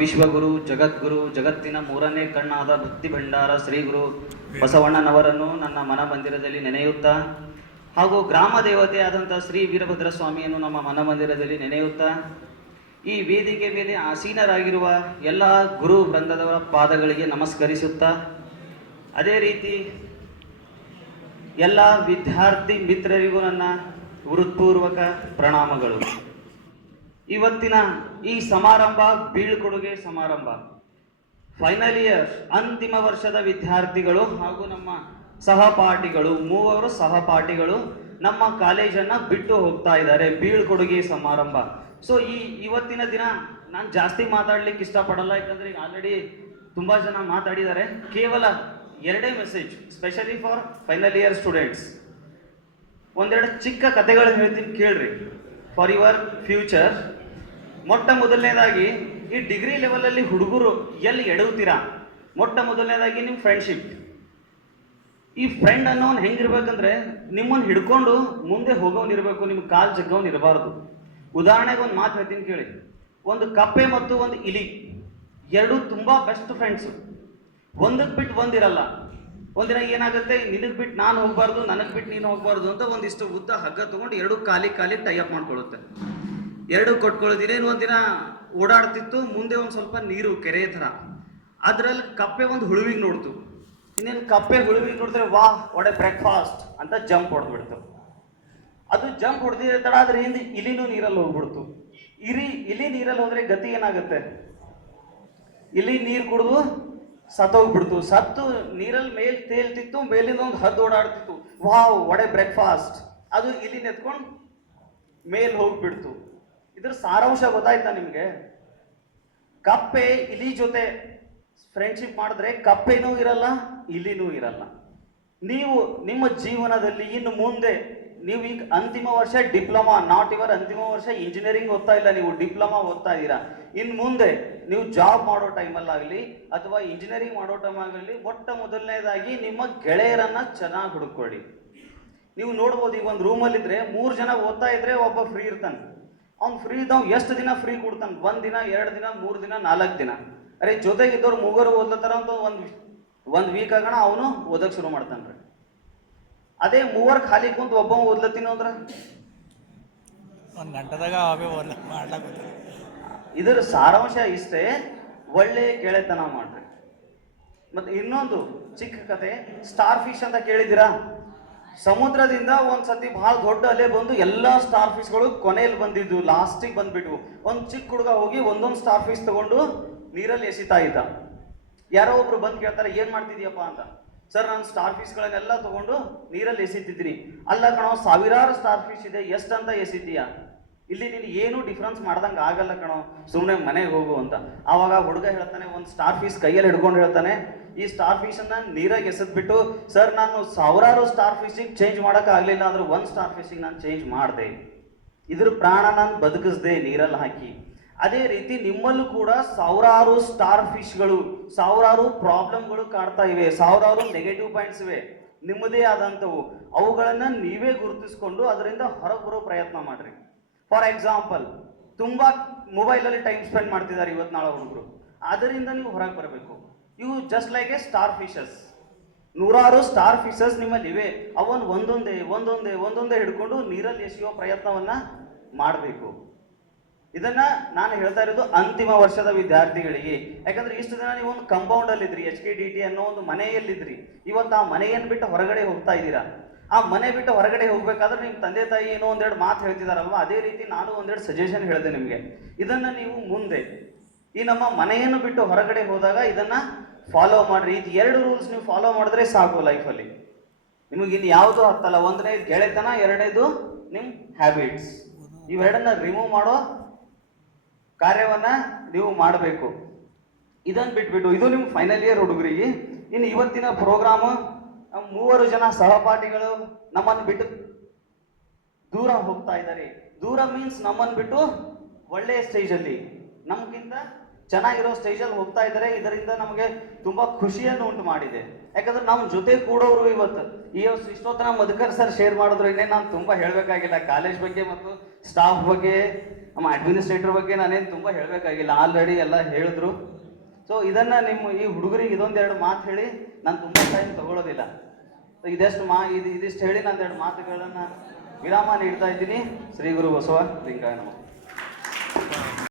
ವಿಶ್ವಗುರು ಜಗದ್ಗುರು ಜಗತ್ತಿನ ಮೂರನೇ ಕಣ್ಣಾದ ಭಕ್ತಿ ಭಂಡಾರ ಶ್ರೀ ಗುರು ಬಸವಣ್ಣನವರನ್ನು ನನ್ನ ಮನ ಮಂದಿರದಲ್ಲಿ ನೆನೆಯುತ್ತಾ ಹಾಗೂ ಗ್ರಾಮ ದೇವತೆ ಆದಂಥ ಶ್ರೀ ವೀರಭದ್ರ ಸ್ವಾಮಿಯನ್ನು ನಮ್ಮ ಮನ ಮಂದಿರದಲ್ಲಿ ನೆನೆಯುತ್ತಾ ಈ ವೇದಿಕೆ ಮೇಲೆ ಆಸೀನರಾಗಿರುವ ಎಲ್ಲ ಗುರು ವೃಂದದವರ ಪಾದಗಳಿಗೆ ನಮಸ್ಕರಿಸುತ್ತಾ ಅದೇ ರೀತಿ ಎಲ್ಲ ವಿದ್ಯಾರ್ಥಿ ಮಿತ್ರರಿಗೂ ನನ್ನ ಹೃತ್ಪೂರ್ವಕ ಪ್ರಣಾಮಗಳು. ಇವತ್ತಿನ ಈ ಸಮಾರಂಭ ಬೀಳ್ಕೊಡುಗೆ ಸಮಾರಂಭ. ಫೈನಲ್ ಇಯರ್ ಅಂತಿಮ ವರ್ಷದ ವಿದ್ಯಾರ್ಥಿಗಳು ಹಾಗೂ ನಮ್ಮ ಸಹಪಾಠಿಗಳು, ಮೂವರು ಸಹಪಾಠಿಗಳು ನಮ್ಮ ಕಾಲೇಜನ್ನು ಬಿಟ್ಟು ಹೋಗ್ತಾ ಇದ್ದಾರೆ. ಬೀಳ್ಕೊಡುಗೆ ಸಮಾರಂಭ. ಸೊ ಇವತ್ತಿನ ದಿನ ನಾನು ಜಾಸ್ತಿ ಮಾತಾಡ್ಲಿಕ್ಕೆ ಇಷ್ಟಪಡಲ್ಲ, ಯಾಕಂದ್ರೆ ಈಗ ಆಲ್ರೆಡಿ ತುಂಬ ಜನ ಮಾತಾಡಿದ್ದಾರೆ. ಕೇವಲ ಎರಡೇ message specially for final year students. ಒಂದೆರಡು ಚಿಕ್ಕ ಕಥೆಗಳು ಹೇಳ್ತೀನಿ ಕೇಳ್ರಿ, ಫಾರ್ ಯುವರ್ ಫ್ಯೂಚರ್. ಮೊಟ್ಟ ಮೊದಲನೇದಾಗಿ ಈ ಡಿಗ್ರಿ ಲೆವೆಲಲ್ಲಿ ಹುಡುಗರು ಎಲ್ಲಿ ಎಡವುತ್ತೀರಾ? ಮೊಟ್ಟ ಮೊದಲನೇದಾಗಿ ನಿಮ್ಮ ಫ್ರೆಂಡ್ಶಿಪ್. ಈ ಫ್ರೆಂಡ್ ಅನ್ನೋನ್ ಹೆಂಗಿರ್ಬೇಕಂದ್ರೆ ನಿಮ್ಮನ್ನು ಹಿಡ್ಕೊಂಡು ಮುಂದೆ ಹೋಗೋನಿರ್ಬೇಕು, ನಿಮ್ಗೆ ಕಾಲು ಜಗ್ಗೋನ್ ಇರಬಾರ್ದು. ಉದಾಹರಣೆಗೆ ಒಂದು ಮಾತು ಹೇಳ್ತೀನಿ ಕೇಳಿ. ಒಂದು ಕಪ್ಪೆ ಮತ್ತು ಒಂದು ಇಲಿ ಎರಡು ತುಂಬ ಬೆಸ್ಟ್ ಫ್ರೆಂಡ್ಸು. ಒಂದಕ್ಕೆ ಬಿಟ್ಟು ಒಂದಿರಲ್ಲ. ಒಂದಿನ ಏನಾಗುತ್ತೆ, ನಿನಗೆ ಬಿಟ್ಟು ನಾನು ಹೋಗ್ಬಾರ್ದು, ನನಗೆ ಬಿಟ್ಟು ನೀನು ಹೋಗ್ಬಾರ್ದು ಅಂತ ಒಂದಿಷ್ಟು ಉದ್ದ ಹಗ್ಗ ತೊಗೊಂಡು ಎರಡು ಕಾಲಿ ಟೈಅಪ್ ಮಾಡ್ಕೊಳ್ಳುತ್ತೆ. ಎರಡು ಕೊಟ್ಕೊಳ್ಳೋದಿನೇನು ಒಂದಿನ ಓಡಾಡ್ತಿತ್ತು, ಮುಂದೆ ಒಂದು ಸ್ವಲ್ಪ ನೀರು ಕೆರೆ ಥರ. ಅದರಲ್ಲಿ ಕಪ್ಪೆ ಒಂದು ಹುಳುವಿಗೆ ನೋಡ್ತು. ಇನ್ನೇನು ಕಪ್ಪೆ ಹುಳುವಿಗೆ ನೋಡಿದ್ರೆ ವಾಹ್ ಒಡೆ ಬ್ರೇಕ್ಫಾಸ್ಟ್ ಅಂತ ಜಂಪ್ ಹೊಡೆದ್ಬಿಡ್ತು. ಅದು ಜಂಪ್ ಹೊಡೆದಿದ್ರೆ ತಡ ಅದ್ರ ಹಿಂದೆ ಇಲಿನೂ ನೀರಲ್ಲಿ ಹೋಗ್ಬಿಡ್ತು. ಇಲಿ ನೀರಲ್ಲಿ ಹೋದ್ರೆ ಗತಿ ಏನಾಗುತ್ತೆ? ಇಲಿ ನೀರು ಕುಡಿದು ಸತ್ತೋಗ್ಬಿಡ್ತು. ಸತ್ತು ನೀರಲ್ಲಿ ಮೇಲ್ ತೇಲ್ತಿತ್ತು, ಮೇಲಿಂದ ಒಂದು ಹದ್ದು ಓಡಾಡ್ತಿತ್ತು. ವಾವ್ ಒಡೆ ಬ್ರೇಕ್ಫಾಸ್ಟ್. ಅದು ಇಲಿ ನೆತ್ಕೊಂಡು ಮೇಲ್ ಹೋಗ್ಬಿಡ್ತು. ಇದ್ರ ಸಾರಾಂಶ ಗೊತ್ತಾಯ್ತಾ ನಿಮಗೆ? ಕಪ್ಪೆ ಇಲಿ ಜೊತೆ ಫ್ರೆಂಡ್ಶಿಪ್ ಮಾಡಿದ್ರೆ ಕಪ್ಪೆನೂ ಇರಲ್ಲ, ಇಲಿನೂ ಇರಲ್ಲ. ನೀವು ನಿಮ್ಮ ಜೀವನದಲ್ಲಿ ಇನ್ನು ಮುಂದೆ, ನೀವು ಈಗ ಅಂತಿಮ ವರ್ಷ ಡಿಪ್ಲೊಮಾ, ನಾಟ್ ಇವರ್ ಅಂತಿಮ ವರ್ಷ ಇಂಜಿನಿಯರಿಂಗ್ ಓದ್ತಾ ಇಲ್ಲ, ನೀವು ಡಿಪ್ಲೊಮಾ ಓದ್ತಾ ಇದ್ದೀರಾ. ಇನ್ನು ಮುಂದೆ ನೀವು ಜಾಬ್ ಮಾಡೋ ಟೈಮಲ್ಲಾಗಲಿ ಅಥವಾ ಇಂಜಿನಿಯರಿಂಗ್ ಮಾಡೋ ಟೈಮಾಗಲಿ ಮೊಟ್ಟ ಮೊದಲನೇದಾಗಿ ನಿಮ್ಮ ಗೆಳೆಯರನ್ನ ಚೆನ್ನಾಗಿ ಹುಡುಕೊಳ್ಳಿ. ನೀವು ನೋಡ್ಬೋದು, ಈಗ ಒಂದು ರೂಮಲ್ಲಿದ್ದರೆ 3 ಜನ ಓದ್ತಾ ಇದ್ರೆ ಒಬ್ಬ ಫ್ರೀ ಇರ್ತಾನೆ. ಅವ್ನು ಫ್ರೀ ಇದ್ದವ್ ಎಷ್ಟು ದಿನ ಫ್ರೀ ಕೊಡ್ತಾನೆ? 1 ದಿನ, 2 ದಿನ, 3 ದಿನ, 4 ದಿನ. ಅರೆ ಜೊತೆಗಿದ್ದವ್ರು ಮೂವರು ಓದ್ಲತ್ತಾರ ಅಂತ ಒಂದು ವೀಕ್ ಆಗೋಣ ಅವನು ಓದಕ್ಕೆ ಶುರು ಮಾಡ್ತಾನೆ. ಅದೇ 3 ಖಾಲಿ ಕುಂತು ಒಬ್ಬ ಓದ್ಲತ್ತೀನೋ ಅಂದ್ರೆ ಒಂದು ಗಂಟೆದಾಗ ಇದರ ಸಾರಾಂಶ ಇಷ್ಟೇ, ಒಳ್ಳೆ ಗೆಳೆತನ ಮಾಡ್ರಿ. ಮತ್ತೆ ಇನ್ನೊಂದು ಚಿಕ್ಕ ಕತೆ, ಸ್ಟಾರ್ ಫಿಶ್ ಅಂತ ಕೇಳಿದ್ದೀರಾ? ಸಮುದ್ರದಿಂದ ಒಂದ್ಸತಿ ಬಹಳ ದೊಡ್ಡ ಅಲೆ ಬಂದು ಎಲ್ಲಾ ಸ್ಟಾರ್ ಫಿಶ್ಗಳು ಕೊನೆಯಲ್ಲಿ ಬಂದಿದ್ದು, ಲಾಸ್ಟಿಗೆ ಬಂದ್ಬಿಟ್ವು. ಒಂದು ಚಿಕ್ಕ ಹುಡುಗ ಹೋಗಿ ಒಂದೊಂದು ಸ್ಟಾರ್ ಫಿಶ್ ತಗೊಂಡು ನೀರಲ್ಲಿ ಎಸಿತಾ ಇದ್ದ. ಯಾರೋ ಒಬ್ರು ಬಂದು ಕೇಳ್ತಾರೆ, ಏನ್ ಮಾಡ್ತಿದ್ಯಪ್ಪ ಅಂತ. ಸರ್, ನಾನು ಸ್ಟಾರ್ ಫಿಶ್ಗಳನ್ನೆಲ್ಲ ತಗೊಂಡು ನೀರಲ್ಲಿ ಎಸಿತಿದ್ದೀನಿ. ಅಲ್ಲ ಕಣೋ, ಸಾವಿರಾರು ಸ್ಟಾರ್ ಫಿಶ್ ಇದೆ, ಎಷ್ಟಂತ ಎಸಿತೀಯ? ಇಲ್ಲಿ ನೀನು ಏನು ಡಿಫ್ರೆನ್ಸ್ ಮಾಡ್ದಂಗೆ ಆಗಲ್ಲ ಕಣೋ, ಸುಮ್ಮನೆ ಮನೆಗೆ ಹೋಗು ಅಂತ. ಆವಾಗ ಹುಡುಗ ಹೇಳ್ತಾನೆ, ಒಂದು ಸ್ಟಾರ್ ಫಿಶ್ ಕೈಯಲ್ಲಿ ಹಿಡ್ಕೊಂಡು ಹೇಳ್ತಾನೆ, ಈ ಸ್ಟಾರ್ ಫಿಶ್ ಅನ್ನ ನೀರಾಗಿ ಎಸೆದ್ಬಿಟ್ಟು, ಸರ್ ನಾನು ಸಾವಿರಾರು ಸ್ಟಾರ್ ಫಿಶಿಗೆ ಚೇಂಜ್ ಮಾಡಕ್ ಆಗ್ಲಿಲ್ಲ ಅಂದ್ರೆ ಒಂದು ಸ್ಟಾರ್ ಫಿಶಿಗೆ ನಾನು ಚೇಂಜ್ ಮಾಡಿದೆ. ಇದ್ರ ಪ್ರಾಣ ನಾನು ಬದುಕಿಸ್ದೆ ನೀರಲ್ಲಿ ಹಾಕಿ. ಅದೇ ರೀತಿ ನಿಮ್ಮಲ್ಲೂ ಕೂಡ ಸಾವಿರಾರು ಸ್ಟಾರ್ ಫಿಶ್ಗಳು, ಸಾವಿರಾರು ಪ್ರಾಬ್ಲಮ್ಗಳು ಕಾಡ್ತಾ ಇವೆ, ಸಾವಿರಾರು ನೆಗೆಟಿವ್ ಪಾಯಿಂಟ್ಸ್ ಇವೆ ನಿಮ್ಮದೇ ಆದಂಥವು. ಅವುಗಳನ್ನ ನೀವೇ ಗುರುತಿಸ್ಕೊಂಡು ಅದರಿಂದ ಹೊರಗೆ ಬರೋ ಪ್ರಯತ್ನ ಮಾಡ್ರಿ. ಫಾರ್ ಎಕ್ಸಾಂಪಲ್, ತುಂಬಾ ಮೊಬೈಲಲ್ಲಿ ಟೈಮ್ ಸ್ಪೆಂಡ್ ಮಾಡ್ತಿದ್ದಾರೆ ಇವತ್ತು ನಾಳೆ ಹುಡುಗರು. ಅದರಿಂದ ನೀವು ಹೊರಗೆ ಬರಬೇಕು. ಇವು just like A star fishes. ನೂರಾರು ಸ್ಟಾರ್ ಫಿಶಸ್ ನಿಮ್ಮಲ್ಲಿ ಇವೆ. ಅವನ್ ಒಂದೊಂದೇ ಹಿಡ್ಕೊಂಡು ನೀರಲ್ಲಿ ಎಸೆಯುವ ಪ್ರಯತ್ನವನ್ನ ಮಾಡಬೇಕು. ಇದನ್ನ ನಾನು ಹೇಳ್ತಾ ಇರೋದು ಅಂತಿಮ ವರ್ಷದ ವಿದ್ಯಾರ್ಥಿಗಳಿಗೆ. ಯಾಕಂದ್ರೆ ಇಷ್ಟು ದಿನ ನೀವು ಒಂದು ಕಂಪೌಂಡ್ ಅಲ್ಲಿ ಇದ್ರಿ, HKDT ಅನ್ನೋ ಒಂದು ಮನೆಯಲ್ಲಿದ್ರಿ. ಇವತ್ತು ಆ ಮನೆಯನ್ನು ಬಿಟ್ಟು ಹೊರಗಡೆ ಹೋಗ್ತಾ ಇದ್ದೀರಾ. ಆ ಮನೆ ಬಿಟ್ಟು ಹೊರಗಡೆ ಹೋಗ್ಬೇಕಾದ್ರೆ ನಿಮ್ ತಂದೆ ತಾಯಿ ಏನೋ ಒಂದೆರಡು ಮಾತು ಹೇಳ್ತಿದಾರಲ್ವಾ, ಅದೇ ರೀತಿ ನಾನು ಒಂದೆರಡು ಸಜೆಷನ್ ಹೇಳಿದೆ ನಿಮ್ಗೆ. ಇದನ್ನ ನೀವು ಮುಂದೆ ಈ ನಮ್ಮ ಮನೆಯನ್ನು ಬಿಟ್ಟು ಹೊರಗಡೆ ಹೋದಾಗ ಇದನ್ನ ಫಾಲೋ ಮಾಡ್ರಿ. ಇದು 2 ರೂಲ್ಸ್ ನೀವು ಫಾಲೋ ಮಾಡಿದ್ರೆ ಸಾಕು ಲೈಫಲ್ಲಿ. ನಿಮಗೆ ಇನ್ನು ಯಾವುದು ಹತ್ತಲ್ಲ. ಒಂದನೇದು ಗೆಳೆತನ, ಎರಡನೇದು ನಿಮ್ ಹ್ಯಾಬಿಟ್ಸ್. ಇವೆರಡನ್ನ ರಿಮೂವ್ ಮಾಡೋ ಕಾರ್ಯವನ್ನ ನೀವು ಮಾಡಬೇಕು. ಇದನ್ನ ಬಿಟ್ಬಿಟ್ಟು, ಇದು ನಿಮ್ ಫೈನಲ್ ಇಯರ್ ಹುಡುಗರಿಗೆ. ಇನ್ನು ಇವತ್ತಿನ ಪ್ರೋಗ್ರಾಮ್, 3 ಜನ ಸಹಪಾಠಿಗಳು ನಮ್ಮನ್ನು ಬಿಟ್ಟು ದೂರ ಹೋಗ್ತಾ ಇದ್ದಾರೆ. ದೂರ ಮೀನ್ಸ್ ನಮ್ಮನ್ನು ಬಿಟ್ಟು ಒಳ್ಳೆಯ ಸ್ಟೇಜಲ್ಲಿ, ನಮ್ಗಿಂತ ಚೆನ್ನಾಗಿರೋ ಸ್ಟೇಜಲ್ಲಿ ಹೋಗ್ತಾ ಇದ್ದಾರೆ. ಇದರಿಂದ ನಮಗೆ ತುಂಬಾ ಖುಷಿಯನ್ನು ಉಂಟು ಮಾಡಿದೆ. ಯಾಕಂದ್ರೆ ನಮ್ಮ ಜೊತೆ ಕೂಡೋರು ಇವತ್ತು ಇಷ್ಟೊತ್ತನ ಮಧುಕರ್ ಸರ್ ಶೇರ್ ಮಾಡಿದ್ರು. ಇನ್ನೇ ನಾನು ತುಂಬಾ ಹೇಳ್ಬೇಕಾಗಿಲ್ಲ ಕಾಲೇಜ್ ಬಗ್ಗೆ ಮತ್ತು ಸ್ಟಾಫ್ ಬಗ್ಗೆ, ನಮ್ಮ ಅಡ್ಮಿನಿಸ್ಟ್ರೇಟರ್ ಬಗ್ಗೆ ನಾನೇನು ತುಂಬ ಹೇಳಬೇಕಾಗಿಲ್ಲ, ಆಲ್ರೆಡಿ ಎಲ್ಲ ಹೇಳಿದ್ರು. ಸೊ ಇದನ್ನ ನಿಮ್ಮ ಈ ಹುಡುಗರಿಗೆ ಇದೊಂದೆರಡು ಮಾತು ಹೇಳಿ ನಾನು ತುಂಬ ಟೈಮ್ ತಗೊಳ್ಳೋದಿಲ್ಲ. ಸೊ ಇದಿಷ್ಟು ಹೇಳಿ ನಾನು ಎರಡು ಮಾತುಗಳನ್ನು ವಿರಾಮ ನೀಡ್ತಾ ಇದ್ದೀನಿ. ಶ್ರೀ ಗುರು ಬಸವ ಲಿಂಗಾಯ ನಮಃ.